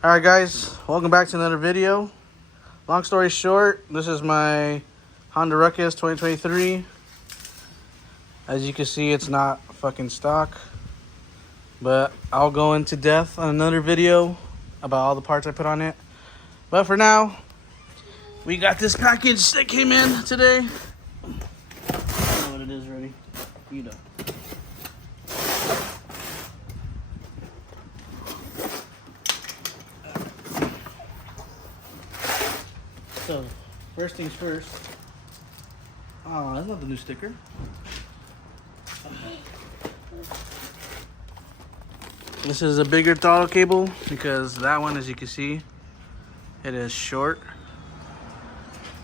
Alright guys, welcome back to another video. Long story short, this is my Honda Ruckus 2023. As you can see, it's not fucking stock. But I'll go into depth on another video about all the parts I put on it. But for now, we got this package that came in today. I don't know what it is already. You know. So, first things first. Oh, that's not the new sticker. This is a bigger throttle cable because that one, as you can see, it is short.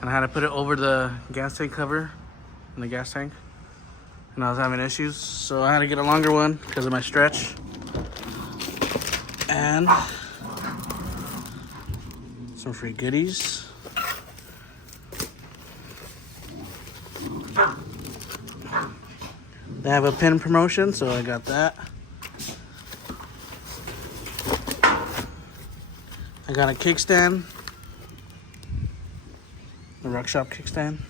And I had to put it over the gas tank cover in the gas tank. And I was having issues, so I had to get a longer one because of my stretch. And some free goodies. They have a pin promotion, so I got that. I got a kickstand, the Ruck Shop kickstand,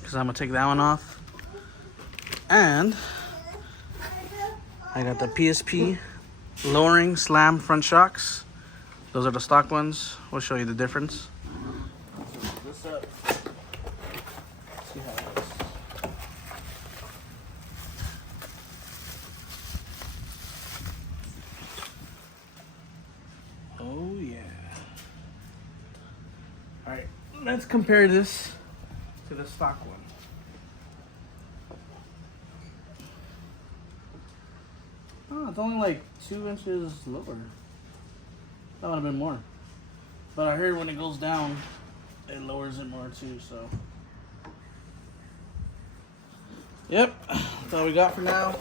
because I'm gonna take that one off. And I got the PSP lowering slam front shocks. Those are the stock ones. We'll show you the difference. This up. See how it looks. Oh yeah. Alright, let's compare this to the stock one. Oh, it's only like 2 inches lower. That would have been more. But I heard when it goes down, it lowers it more too, so. Yep, that's all we got for now.